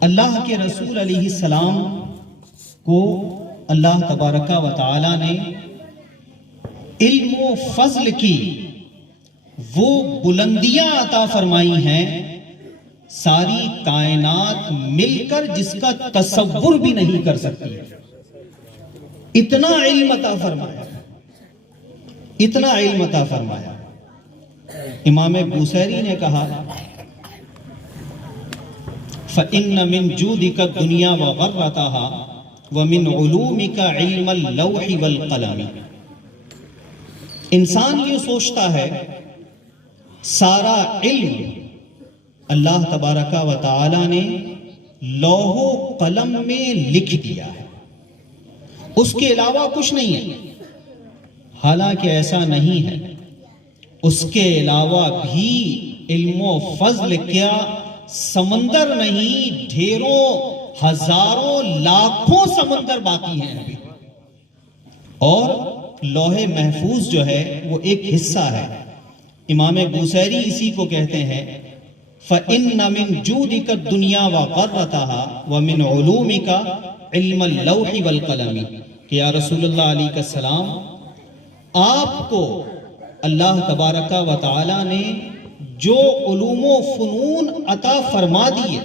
اللہ کے رسول علیہ السلام کو اللہ تبارک و تعالی نے علم و فضل کی وہ بلندیاں عطا فرمائی ہیں ساری کائنات مل کر جس کا تصور بھی نہیں کر سکتی. اتنا علم عطا فرمایا، اتنا علم عطا فرمایا. امام بوصیری نے کہا فَإِنَّ مِن جُودِكَ الدُّنْيَا وَغَرَّتَهَا وَمِنْ عُلُومِكَ عِلْمَ اللَّوْحِ وَالْقَلَمِ. انسان یہ سوچتا ہے سارا علم اللہ تبارک و تعالی نے لوح و قلم میں لکھ دیا ہے، اس کے علاوہ کچھ نہیں ہے. حالانکہ ایسا نہیں ہے، اس کے علاوہ بھی علم و فضل کیا سمندر نہیں، ڈھیروں ہزاروں لاکھوں سمندر باقی ہیں ابھی. اور لوح محفوظ جو ہے وہ ایک حصہ ہے. امام بوصیری اسی کو کہتے ہیں فَإِنَّ مِن جُودِكَ الدُّنْيَا وَغَرَّتَهَا وَمِنْ عُلُومِكَ عِلْمَ اللَّوْحِ وَالْقَلَمِ. کہ یا رسول اللہ علیہ السلام، آپ کو اللہ تبارک و تعالی نے جو علوم و فنون عطا فرما دیے،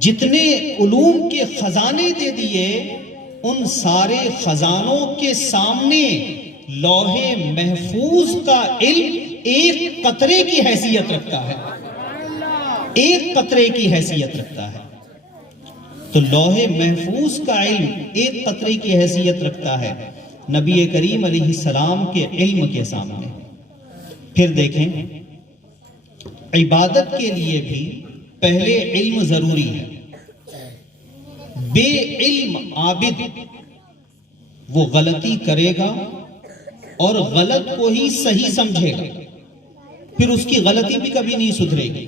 جتنے علوم کے خزانے دے دیے، ان سارے خزانوں کے سامنے لوح محفوظ کا علم ایک قطرے کی حیثیت رکھتا ہے، ایک قطرے کی حیثیت رکھتا ہے. تو لوح محفوظ کا علم ایک قطرے کی حیثیت رکھتا ہے نبی کریم علیہ السلام کے علم کے سامنے. پھر دیکھیں، عبادت کے لیے بھی پہلے علم ضروری ہے. بے علم عابد وہ غلطی کرے گا اور غلط کو ہی صحیح سمجھے گا، پھر اس کی غلطی بھی کبھی نہیں سدھرے گی.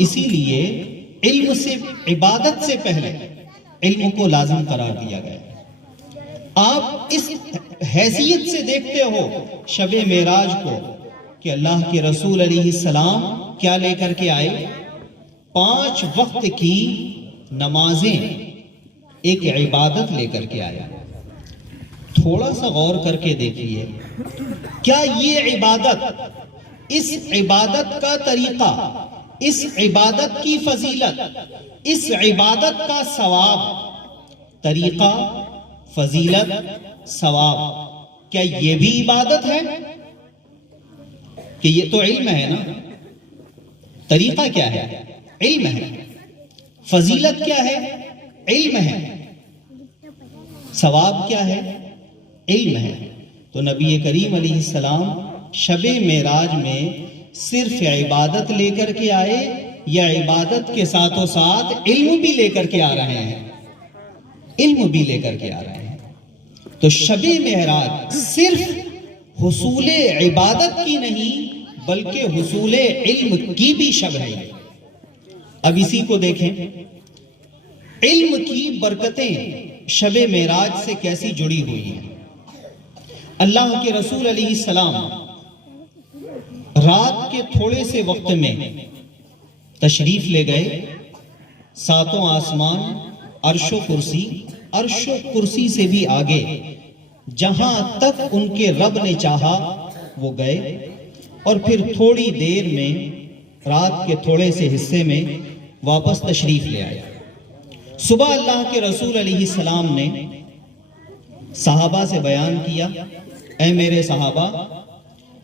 اسی لیے علم سے، عبادت سے پہلے علم کو لازم قرار دیا گیا. آپ اس حیثیت سے دیکھتے ہو شب معراج کو کہ اللہ کے رسول علیہ السلام کیا لے کر کے آئے؟ 5 وقت کی نمازیں، ایک عبادت لے کر کے آیا. تھوڑا سا غور کر کے دیکھیے، کیا یہ عبادت، اس عبادت کا طریقہ، اس عبادت کی فضیلت، اس عبادت کا ثواب، طریقہ، فضیلت، ثواب، کیا یہ بھی عبادت ہے؟ کہ یہ تو علم ہے نا. طریقہ کیا ہے؟ علم ہے. فضیلت کیا ہے؟ علم ہے. ثواب کیا ہے؟ علم ہے. تو نبی کریم علیہ السلام شب معراج میں صرف عبادت لے کر کے آئے یا عبادت کے ساتھ و ساتھ علم بھی لے کر کے آ رہے ہیں؟ علم بھی لے کر کے آ رہے ہیں. تو شب معراج صرف حصول عبادت کی نہیں بلکہ حصول علم کی بھی شب ہے. اب اسی کو دیکھیں، علم کی برکتیں شب معراج سے کیسی جڑی ہوئی ہیں. اللہ کے رسول علیہ السلام رات کے تھوڑے سے وقت میں تشریف لے گئے. 7 آسمان، عرش و کرسی سے بھی آگے، جہاں تک ان کے رب نے چاہا وہ گئے. اور پھر تھوڑی دیر میں رات کے تھوڑے سے حصے میں واپس تشریف لے آئے. صبح اللہ کے رسول علیہ السلام نے صحابہ سے بیان کیا، اے میرے صحابہ،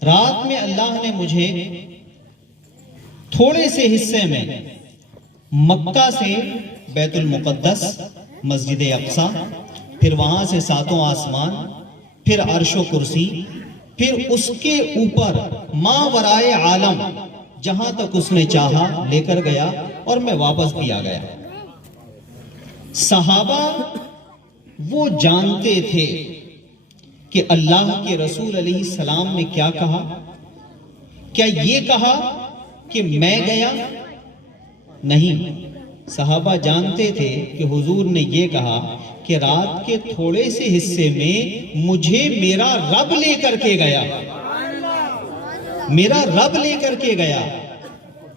رات میں اللہ نے مجھے تھوڑے سے حصے میں مکہ سے بیت المقدس، مسجد اقصی، پھر وہاں سے 7 آسمان، پھر عرش و کرسی، پھر اس کے اوپر ماورائے عالم جہاں تک اس نے چاہا لے کر گیا اور میں واپس بھی آ گیا. صحابہ وہ جانتے تھے کہ اللہ کے رسول علیہ السلام نے کیا کہا. کیا یہ کہا کہ میں گیا؟ نہیں، صحابہ جانتے تھے کہ حضور نے یہ کہا کہ رات کے تھوڑے سے حصے میں مجھے میرا رب لے کر کے گیا، میرا رب لے کر کے گیا.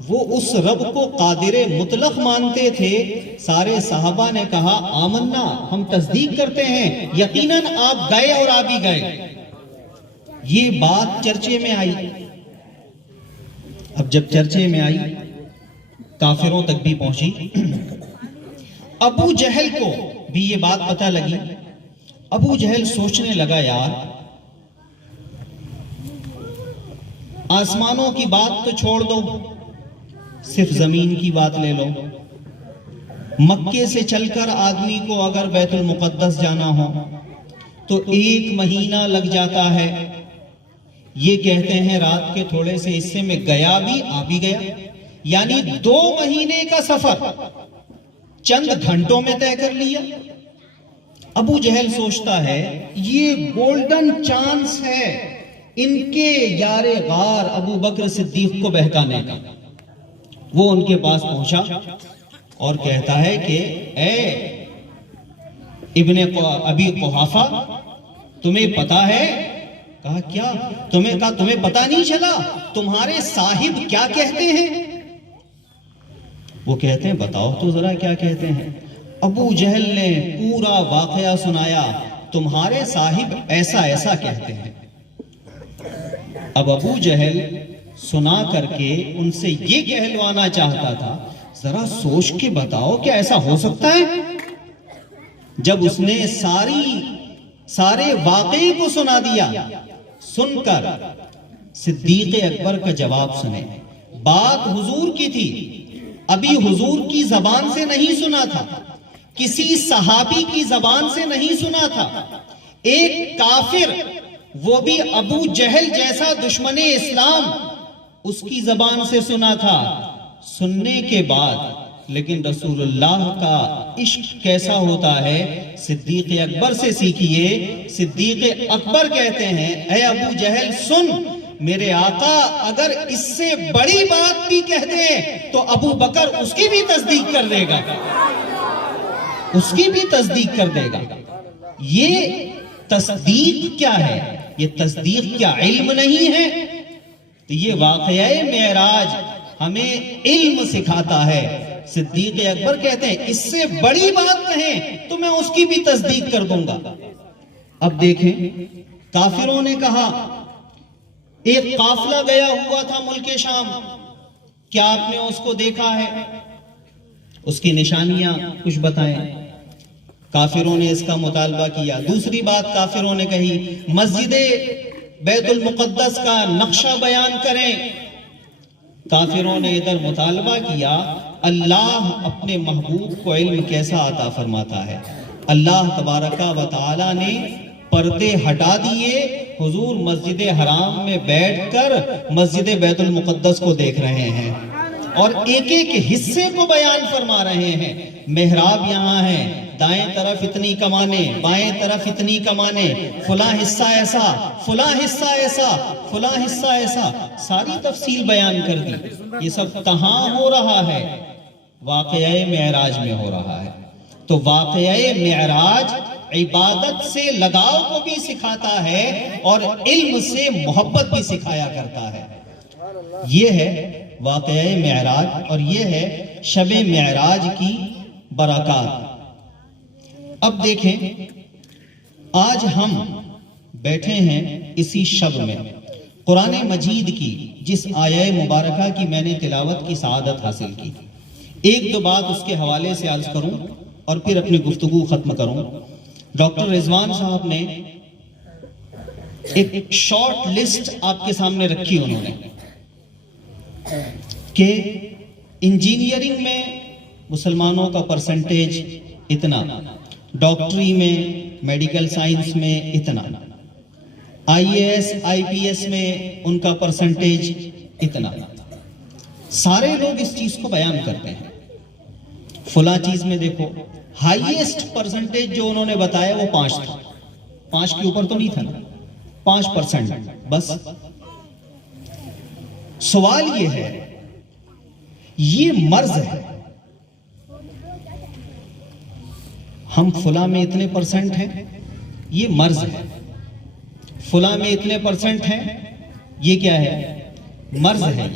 وہ اس رب کو قادر مطلق مانتے تھے. سارے صحابہ نے کہا آمنا، ہم تصدیق کرتے ہیں، یقیناً آپ گئے اور آپ ہی گئے. یہ بات چرچے میں آئی. اب جب چرچے میں آئی کافروں تک بھی پہنچی. ابو جہل کو بھی یہ بات پتہ لگی. ابو جہل سوچنے لگا یار آسمانوں کی بات تو چھوڑ دو، صرف زمین کی بات لے لو. مکے سے چل کر آدمی کو اگر بیت المقدس جانا ہو تو 1 مہینہ لگ جاتا ہے. یہ کہتے ہیں رات کے تھوڑے سے حصے میں گیا بھی آ بھی گیا، یعنی 2 مہینے کا سفر چند گھنٹوں میں طے کر لیا. ابو جہل سوچتا ہے یہ گولڈن چانس ہے ان کے یار غار ابو بکر صدیق کو بہکانے کا. وہ ان کے پاس پہنچا اور کہتا ہے کہ اے ابن ابی قحافہ، تمہیں پتا ہے؟ کہا کیا؟ تمہیں پتا نہیں چلا تمہارے صاحب کیا کہتے ہیں؟ وہ کہتے ہیں بتاؤ تو ذرا کیا کہتے ہیں. ابو جہل نے پورا واقعہ سنایا. تمہارے صاحب ایسا ایسا کہتے ہیں. اب ابو جہل سنا کر کے ان سے یہ کہلوانا چاہتا تھا ذرا سوچ کے بتاؤ کیا ایسا ہو سکتا ہے. جب اس نے سارے واقعے کو سنا دیا، سن کر صدیق اکبر کا جواب سنے. بات حضور کی تھی، ابھی حضور کی زبان سے نہیں سنا تھا، کسی صحابی کی زبان سے نہیں سنا تھا. ایک کافر، وہ بھی ابو جہل جیسا دشمن اسلام، اس کی زبان سے سنا تھا. سننے کے بعد لیکن رسول اللہ کا عشق کیسا ہوتا ہے صدیق اکبر سے سیکھیے. صدیق اکبر کہتے ہیں اے ابو جہل سن، میرے آقا اگر اس سے بڑی بات بھی کہہ دیں تو ابو بکر اس کی بھی تصدیق کر دے گا، اس کی بھی تصدیق کر دے گا. یہ تصدیق کیا ہے؟ یہ تصدیق کیا علم نہیں ہے؟ تو یہ واقعہ معراج ہمیں علم سکھاتا ہے. صدیق اکبر کہتے ہیں اس سے بڑی بات کہیں تو میں اس کی بھی تصدیق کر دوں گا. اب دیکھیں کافروں نے کہا ایک قافلہ گیا ہوا تھا ملک شام، کیا آپ نے اس کو دیکھا ہے؟ اس کی نشانیاں کچھ بتائیں. کافروں نے اس کا مطالبہ کیا. دوسری بات کافروں نے کہی مسجد بیت المقدس کا نقشہ بیان کریں. کافروں نے ادھر مطالبہ کیا اللہ اپنے محبوب کو علم کیسا عطا فرماتا ہے. اللہ تبارک و تعالی نے پردے ہٹا دیے، حضور مسجد حرام میں بیٹھ کر مسجد بیت المقدس کو دیکھ رہے ہیں اور ایک ایک حصے کو بیان فرما رہے ہیں. محراب یہاں ہے، دائیں طرف اتنی کمانیں، بائیں طرف اتنی کمانیں، فلاں حصہ ایسا، فلاں حصہ ایسا، فلاں حصہ ایسا، ساری تفصیل بیان کر دی. یہ سب کہاں ہو رہا ہے؟ واقعہ معراج میں ہو رہا ہے. تو واقعہ معراج عبادت سے لگاؤ کو بھی سکھاتا ہے اور علم سے محبت بھی سکھایا کرتا ہے. یہ ہے واقعہ معراج اور یہ ہے شب معراج کی برکات. اب دیکھیں آج ہم بیٹھے ہیں اسی شب میں قرآن مجید کی جس آیہ مبارکہ کی میں نے تلاوت کی سعادت حاصل کی. ایک دو بات اس کے حوالے سے عرض کروں اور پھر اپنی گفتگو ختم کروں. ڈاکٹر رضوان صاحب نے ایک شارٹ لسٹ آپ کے سامنے رکھی انہوں نے کہ انجینئرنگ میں مسلمانوں کا پرسنٹیج اتنا، ڈاکٹری میں، میڈیکل سائنس میں اتنا، آئی A S I P S میں ان کا پرسنٹیج اتنا. سارے لوگ اس چیز کو بیان کرتے ہیں. فلاں چیز میں دیکھو ہائیسٹ پرسنٹیج جو انہوں نے بتایا وہ 5 تھا. 5 کے اوپر تو نہیں تھا نا، 5% بس. سوال یہ ہے یہ مرض ہے. ہم فلاں میں اتنے پرسنٹ ہیں یہ مرض ہے، فلاں میں اتنے پرسنٹ ہیں یہ کیا ہے؟ مرض ہے.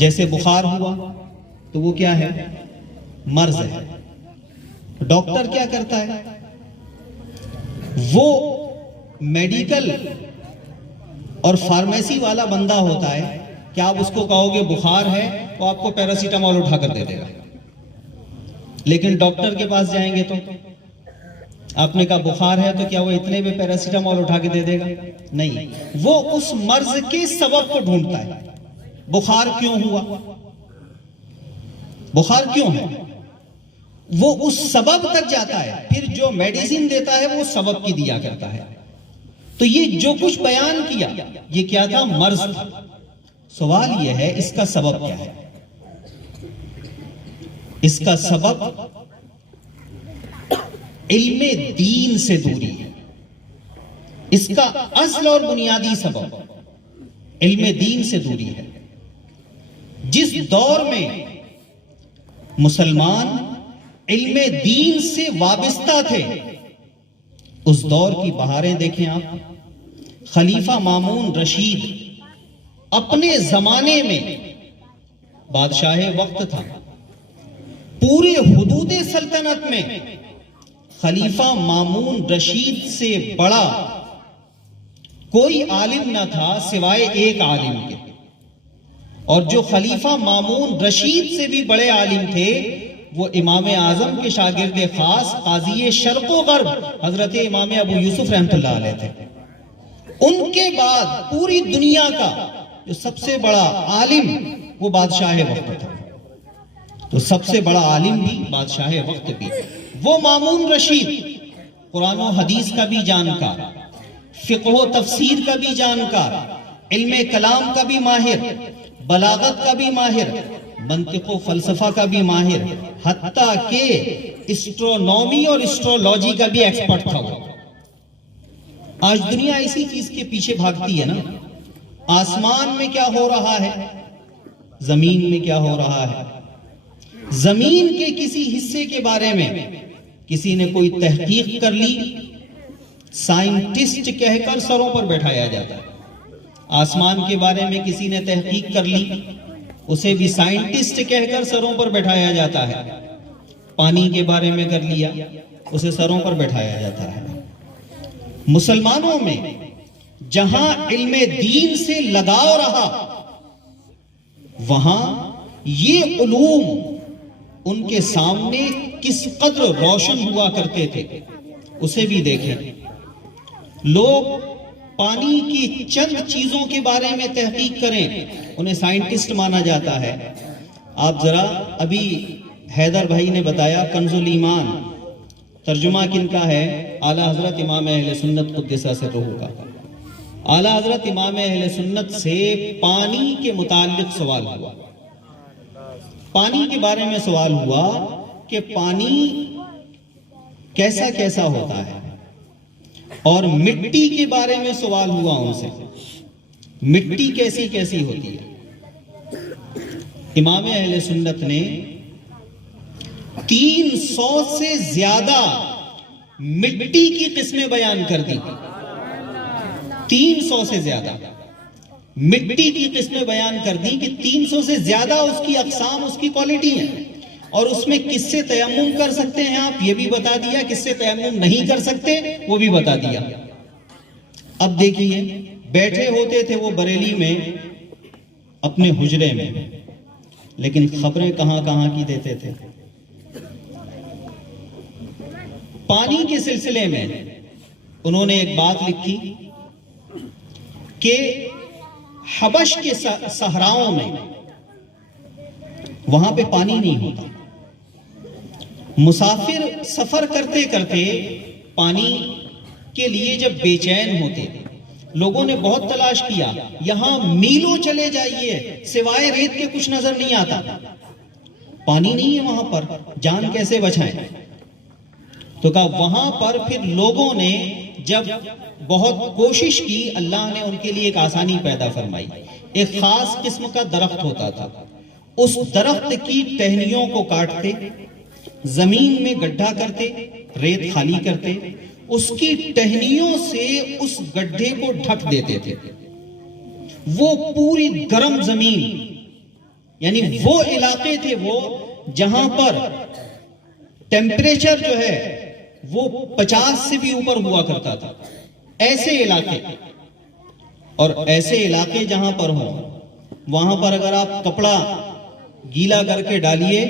جیسے بخار ہوا تو وہ کیا ہے؟ مرض ہے. ڈاکٹر کیا کرتا ہے؟ وہ میڈیکل اور فارمیسی والا بندہ ہوتا ہے کہ آپ اس کو کہو گے بخار ہے تو آپ کو پیراسیٹامول اٹھا کر دے دے گا. لیکن ڈاکٹر کے پاس جائیں گے تو آپ نے کہا بخار ہے تو کیا وہ اتنے میں پیراسیٹامول اٹھا کے دے دے گا؟ نہیں. وہ اس مرض کے سبب کو ڈھونڈتا ہے. بخار کیوں ہوا؟ بخار کیوں ہے؟ وہ اس سبب تک جاتا ہے. پھر جو میڈیسن دیتا ہے وہ سبب کی دیا کرتا ہے. تو یہ جو کچھ بیان کیا یہ کیا تھا؟ مرض تھا. سوال یہ ہے اس کا سبب کیا ہے؟ اس کا سبب علم دین سے دوری ہے. اس کا اصل اور بنیادی سبب علم دین سے دوری ہے. جس دور میں مسلمان علم دین سے وابستہ تھے اس دور کی بہاریں دیکھیں آپ. خلیفہ مامون رشید اپنے زمانے میں بادشاہ وقت تھا. پورے حدود سلطنت میں خلیفہ مامون رشید سے بڑا کوئی عالم نہ تھا سوائے ایک عالم کے. اور جو خلیفہ مامون رشید سے بھی بڑے عالم تھے وہ امام اعظم کے شاگرد خاص قاضی شرق و غرب حضرت امام ابو یوسف رحمۃ اللہ علیہ تھے. ان کے بعد پوری دنیا کا جو سب سے بڑا عالم وہ بادشاہ وقت تھا. تو سب سے بڑا عالم بھی بادشاہ وقت بھی وہ مامون رشید. قرآن و حدیث کا بھی جانکار، فقہ و تفسیر کا بھی جانکار، علم کلام کا بھی ماہر، بلاغت کا بھی ماہر، منطق و فلسفہ کا بھی ماہر، حتیٰ کہ اسٹرونومی اور اسٹرولوجی کا بھی ایکسپرٹ تھا وہ. آج دنیا اسی چیز کے پیچھے بھاگتی ہے نا. آسمان میں کیا ہو رہا ہے، زمین میں کیا ہو رہا ہے. زمین کے کسی حصے کے بارے میں کسی نے کوئی تحقیق کر لی، سائنٹسٹ کہہ کر سروں پر بیٹھایا جاتا ہے. آسمان کے بارے میں کسی نے تحقیق کر لی، اسے بھی سائنٹسٹ کہہ کر سروں پر بیٹھایا جاتا ہے. پانی کے بارے میں کر لیا، اسے سروں پر بیٹھایا جاتا ہے. مسلمانوں میں جہاں علم دین سے لگاؤ رہا وہاں یہ علوم ان کے سامنے کس قدر روشن ہوا کرتے تھے اسے بھی دیکھیں. لوگ پانی کی چند چیزوں کے بارے میں تحقیق کریں انہیں سائنٹسٹ مانا جاتا ہے. آپ ذرا ابھی حیدر بھائی نے بتایا کنز الایمان ترجمہ کن کا ہے؟ اعلیٰ حضرت امام اہل سنت قدس سرہ کا. اعلیٰ حضرت امام اہل سنت سے پانی کے متعلق سوال ہوا. پانی کے بارے میں سوال ہوا کہ پانی کیسا کیسا ہوتا ہے. اور مٹی کے بارے میں سوال ہوا ان سے، مٹی کیسی کیسی ہوتی ہے. امام اہل سنت نے 300 سے زیادہ مٹی کی قسمیں بیان کر دی. 300 سے زیادہ مٹی کی قسمیں بیان کر دی کہ 300 سے زیادہ اس کی اقسام، اس کی کوالٹی ہیں. اور اس میں کس سے تیمم کر سکتے ہیں آپ یہ بھی بتا دیا، کس سے تیمم نہیں کر سکتے وہ بھی بتا دیا. اب دیکھیے بیٹھے ہوتے تھے وہ بریلی میں اپنے حجرے میں، لیکن خبریں کہاں کہاں کی دیتے تھے. پانی کے سلسلے میں انہوں نے ایک بات لکھی کہ حبش کے صحراؤں میں وہاں پہ پانی نہیں ہوتا. مسافر سفر کرتے کرتے پانی کے لیے جب بے چین ہوتے، لوگوں نے بہت تلاش کیا، یہاں میلوں چلے جائیے سوائے ریت کے کچھ نظر نہیں آتا، پانی نہیں ہے وہاں پر، جان کیسے بچائیں. تو کہا وہاں پر پھر لوگوں نے جب بہت کوشش کی اللہ نے ان کے لیے ایک آسانی پیدا فرمائی. ایک خاص قسم کا درخت ہوتا تھا، اس درخت کی ٹہنیوں کو کاٹتے، زمین میں گڈھا کرتے، ریت خالی کرتے، اس کی ٹہنیوں سے اس گڈھے کو ڈھک دیتے تھے. وہ پوری گرم زمین یعنی وہ علاقے تھے وہ جہاں پر ٹیمپریچر جو ہے وہ 50 سے بھی اوپر ہوا کرتا تھا. ایسے علاقے، اور ایسے علاقے جہاں پر ہوں وہاں پر اگر آپ کپڑا گیلا کر کے ڈالیے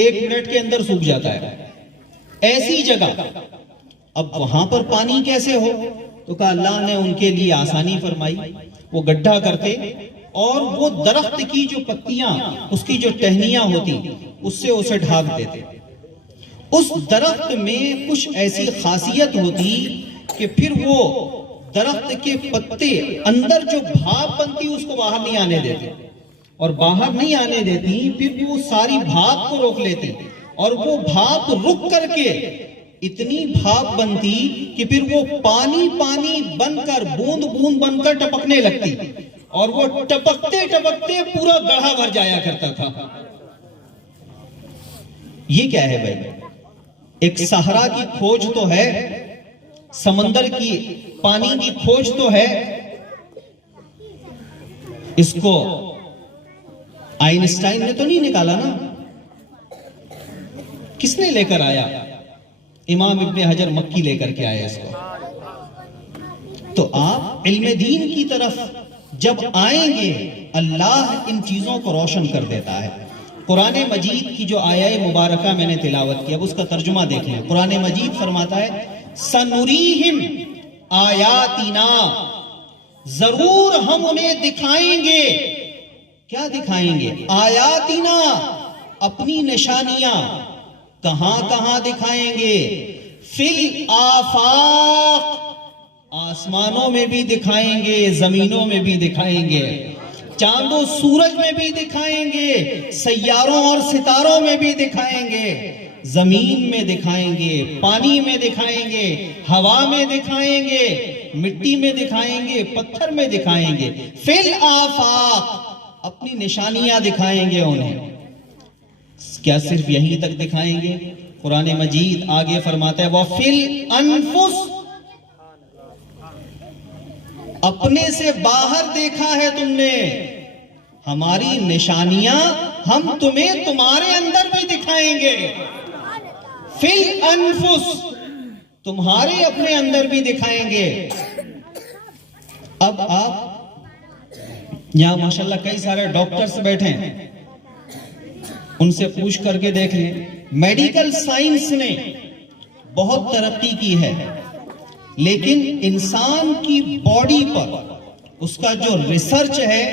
1 منٹ کے اندر سوکھ جاتا ہے. ایسی جگہ اب وہاں پر پانی کیسے ہو؟ تو کہا اللہ نے ان کے لیے آسانی فرمائی. وہ گڈھا کرتے اور وہ درخت کی جو پتیاں، اس کی جو ٹہنیاں ہوتی اس سے اسے ڈھانک دیتے. اس درخت میں کچھ ایسی خاصیت ہوتی کہ پھر وہ درخت کے پتے اندر جو بھاپ بنتی اس کو باہر نہیں آنے دیتے، اور باہر نہیں آنے دیتی پھر وہ ساری بھاپ کو روک لیتی، اور وہ بھاپ رک کر کے اتنی بھاپ بنتی کہ پھر وہ پانی پانی بن کر بوند بوند بن کر ٹپکنے لگتی، اور وہ ٹپکتے ٹپکتے پورا گڑھا بھر جایا کرتا تھا. یہ کیا ہے بھائی؟ ایک صحرا کی کھوج تو ہے، سمندر کی پانی کی کھوج تو ہے. اس کو آئنسٹائن نے تو نہیں نکالا نا، کس نے لے کر آیا؟ امام ابن حجر مکی لے کر کے آئے اس کو. تو آپ علم دین کی طرف جب آئیں گے اللہ ان چیزوں کو روشن کر دیتا ہے. قرآن مجید کی جو آیہ مبارکہ میں نے تلاوت کی، اب اس کا ترجمہ دیکھ لیں. قرآن مجید فرماتا ہے سنوریہم آیاتنا، ضرور ہم انہیں دکھائیں گے. کیا دکھائیں گے؟ آیاتنا، اپنی نشانیاں. کہاں کہاں دکھائیں گے؟ فی الآفاق، آسمانوں میں بھی دکھائیں گے، زمینوں میں بھی دکھائیں گے، چاند و سورج میں بھی دکھائیں گے، سیاروں اور ستاروں میں بھی دکھائیں گے، زمین میں دکھائیں گے، پانی میں دکھائیں گے، ہوا میں دکھائیں گے، مٹی میں دکھائیں گے، پتھر میں دکھائیں گے. فی الآفاق، اپنی نشانیاں دکھائیں گے انہیں. کیا صرف یہیں تک دکھائیں گے؟ قرآن مجید آگے فرماتا ہے وَفِي الْأَنفُسِ، اپنے سے باہر دیکھا ہے تم نے، ہماری نشانیاں ہم تمہیں تمہارے اندر بھی دکھائیں گے. فِي الْأَنفُسِ، تمہارے اپنے اندر بھی دکھائیں گے. اب آپ یہاں ماشاءاللہ کئی سارے ڈاکٹرز بیٹھے ہیں، ان سے پوچھ کر کے دیکھ لیں. میڈیکل سائنس نے بہت ترقی کی ہے، لیکن انسان کی باڈی پر اس کا جو ریسرچ ہے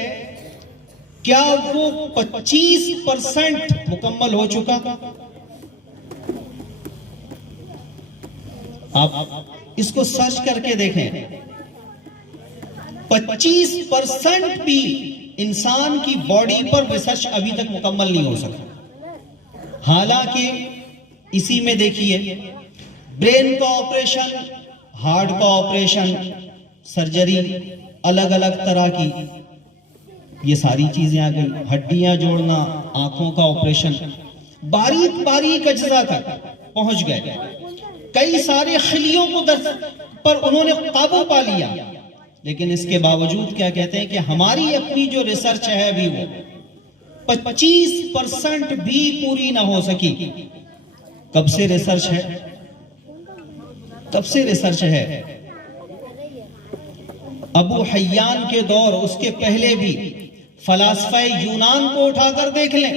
کیا وہ 25% مکمل ہو چکا؟ آپ اس کو سرچ کر کے دیکھیں. 25% بھی انسان کی باڈی پر ریسرچ ابھی تک مکمل نہیں ہو سکا. حالانکہ اسی میں دیکھیے برین کا آپریشن، ہارٹ کا آپریشن، سرجری الگ الگ طرح کی، یہ ساری چیزیں آ گئی. ہڈیاں جوڑنا، آنکھوں کا آپریشن، باریک باریک اجزاء تک پہنچ گئے. کئی سارے خلیوں کو پر انہوں نے قابو پا لیا. لیکن اس کے باوجود کیا کہتے ہیں کہ ہماری اپنی جو ریسرچ ہے ابھی وہ 25% بھی پوری نہ ہو سکی. کب سے ریسرچ ہے؟ کب سے ریسرچ ہے؟ ابو حیان کے دور، اس کے پہلے بھی فلاسفہ یونان کو اٹھا کر دیکھ لیں.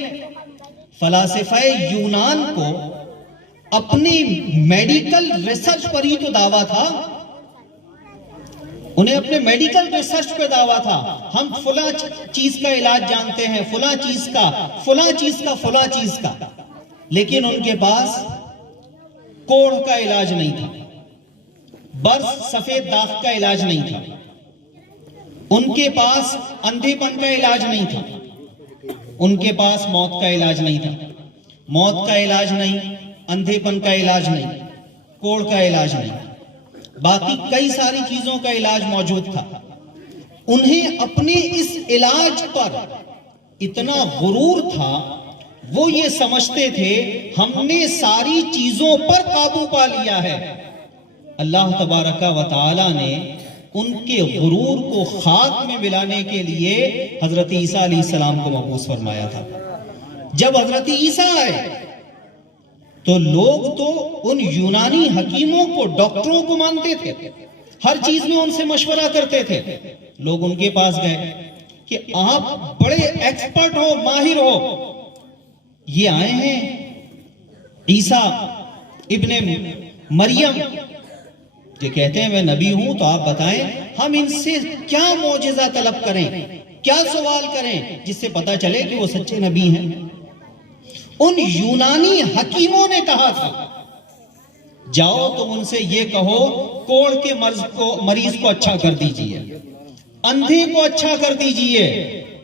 فلاسفہ یونان کو اپنی میڈیکل ریسرچ پر ہی تو دعویٰ تھا، انہیں اپنے میڈیکل ریسرچ پہ دعویٰ تھا. ہم فلاں چیز کا علاج جانتے ہیں، فلاں چیز کا، فلاں چیز کا، فلاں چیز کا. لیکن ان کے پاس کوڑھ کا علاج نہیں تھا، برس سفید داغ کا علاج نہیں تھا، ان کے پاس اندھے پن کا علاج نہیں تھا، ان کے پاس موت کا علاج نہیں تھا. موت کا علاج نہیں، اندھے پن کا علاج نہیں، کوڑھ کا علاج نہیں، باقی کئی ساری چیزوں کا علاج موجود تھا. انہیں اپنے اس علاج پر اتنا غرور تھا، وہ یہ سمجھتے تھے ہم نے ساری چیزوں پر قابو پا لیا ہے. اللہ تبارک و تعالی نے ان کے غرور کو خاک میں ملانے کے لیے حضرت عیسیٰ علیہ السلام کو مبعوث فرمایا تھا۔ جب حضرت عیسیٰ آئے تو لوگ تو ان یونانی حکیموں کو، ڈاکٹروں کو مانتے تھے، ہر چیز میں ان سے مشورہ کرتے تھے۔ لوگ ان کے پاس گئے کہ آپ بڑے ایکسپرٹ ہو، ماہر ہو، یہ آئے ہیں عیسیٰ ابن مریم، یہ کہتے ہیں میں نبی ہوں، تو آپ بتائیں ہم ان سے کیا معجزہ طلب کریں، کیا سوال کریں جس سے پتا چلے کہ وہ سچے نبی ہیں۔ ان یونانی حکیموں نے کہا تھا جاؤ تم ان سے یہ کہو کوڑ کے مریض کو اچھا کر دیجئے، اندھے کو اچھا کر دیجئے،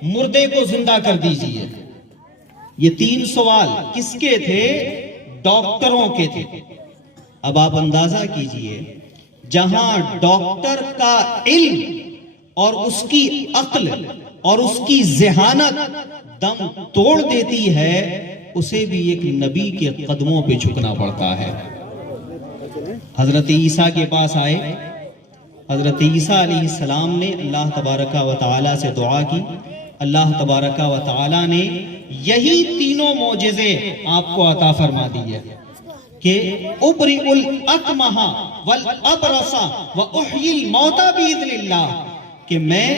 مردے کو زندہ کر دیجئے۔ یہ 3 سوال کس کے تھے؟ ڈاکٹروں کے تھے۔ اب آپ اندازہ کیجئے، جہاں ڈاکٹر کا علم اور اس کی عقل اور اس کی ذہانت دم توڑ دیتی ہے، اسے بھی ایک نبی کے قدموں پہ جھکنا پڑتا ہے۔ حضرت عیسیٰ کے پاس آئے، حضرت عیسیٰ علیہ السلام نے اللہ تبارک و تعالیٰ سے دعا کی، اللہ تبارک و تعالیٰ نے یہی تینوں معجزے آپ کو عطا فرما دیے کہ ابرئ الاکمہ والابرص واحیی الموتى باذن اللہ، کہ میں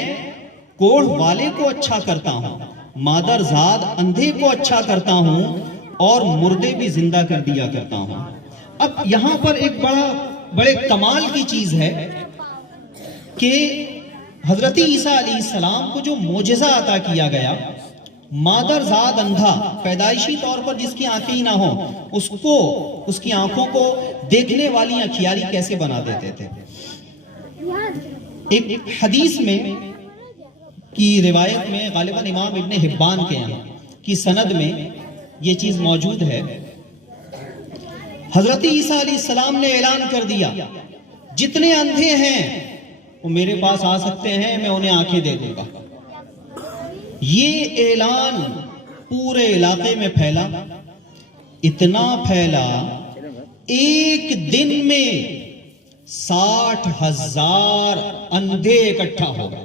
کوڑھ والے کو اچھا کرتا ہوں، مادر زاد اندھے کو اچھا کرتا ہوں، اور مردے بھی زندہ کر دیا کرتا ہوں۔ اب یہاں پر ایک بڑے کمال کی چیز ہے کہ حضرت عیسیٰ علیہ السلام کو جو معجزہ عطا کیا گیا، مادر زاد اندھا، پیدائشی طور پر جس کی آنکھیں ہی نہ ہوں، اس کی آنکھوں کو دیکھنے والی اکھیاری کیسے بنا دیتے تھے۔ ایک حدیث میں کی روایت میں غالباً امام ابن حبان کے یہاں کی سند میں یہ چیز موجود ہے، حضرت عیسیٰ علیہ السلام نے اعلان کر دیا جتنے اندھے ہیں وہ میرے پاس آ سکتے ہیں، میں انہیں آنکھیں دے دوں گا۔ یہ اعلان پورے علاقے میں پھیلا، اتنا پھیلا ایک دن میں 60,000 اندھے اکٹھا ہو گئے۔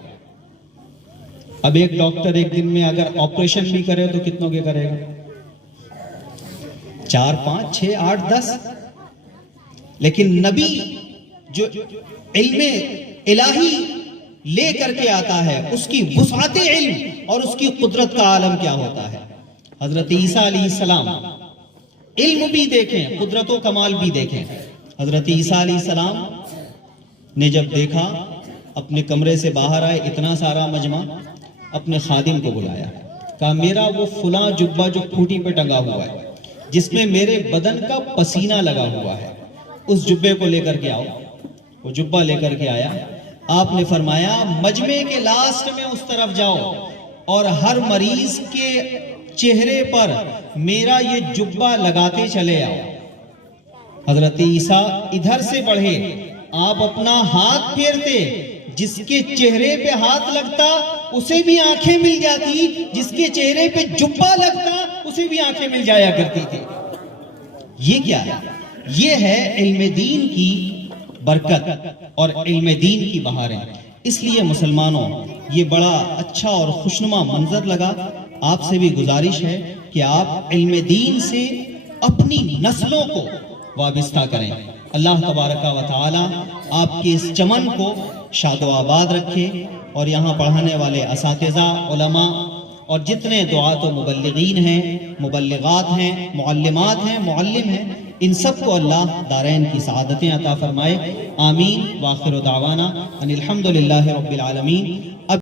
اب ایک ڈاکٹر ایک دن میں اگر آپریشن بھی کرے تو کتنوں کے کرے گا؟ 4 5 6 8 10۔ لیکن نبی جو علم الہی لے کر کے آتا ہے، اس کی وسعت علم اور اس کی قدرت کا عالم کیا ہوتا ہے۔ حضرت عیسیٰ علیہ السلام علم بھی دیکھیں، قدرت و کمال بھی دیکھیں۔ حضرت عیسیٰ علیہ السلام نے جب دیکھا، اپنے کمرے سے باہر آئے، اتنا سارا مجمع، اپنے خادم کو بلایا، کہا میرا وہ فلاں جبہ جو کھوٹی پہ ٹنگا ہوا ہے، جس میں میرے بدن کا پسینہ لگا ہوا ہے، اس جبے کو لے کر کے آؤ۔ وہ جبہ لے کر کے آیا، آپ نے فرمایا مجمع کے لاسٹ میں اس طرف جاؤ اور ہر مریض کے چہرے پر میرا یہ جبہ لگاتے چلے آؤ۔ حضرت عیسیٰ ادھر سے بڑھے، آپ اپنا ہاتھ پھیرتے، جس کے چہرے پہ ہاتھ لگتا اسے بھی آنکھیں مل جاتی، جس کے چہرے پہ جبہ لگتا اسے بھی آنکھیں مل جایا کرتی تھی۔ یہ کیا ہے؟ یہ ہے علم دین کی برکت اور علم دین کی بہاریں۔ اس لیے مسلمانوں، یہ بڑا اچھا اور خوشنما منظر لگا۔ آپ سے بھی گزارش ہے کہ آپ علم دین سے اپنی نسلوں کو وابستہ کریں۔ اللہ تبارک و تعالی آپ کے اس چمن کو شاد و آباد رکھے، اور یہاں پڑھانے والے اساتذہ، علماء اور جتنے دعات و مبلغین ہیں، مبلغات ہیں، معلمات ہیں، معلم ہیں، ان سب کو اللہ دارین کی سعادتیں عطا فرمائے۔ آمین۔ وآخر دعوانا ان الحمدللہ رب العالمین۔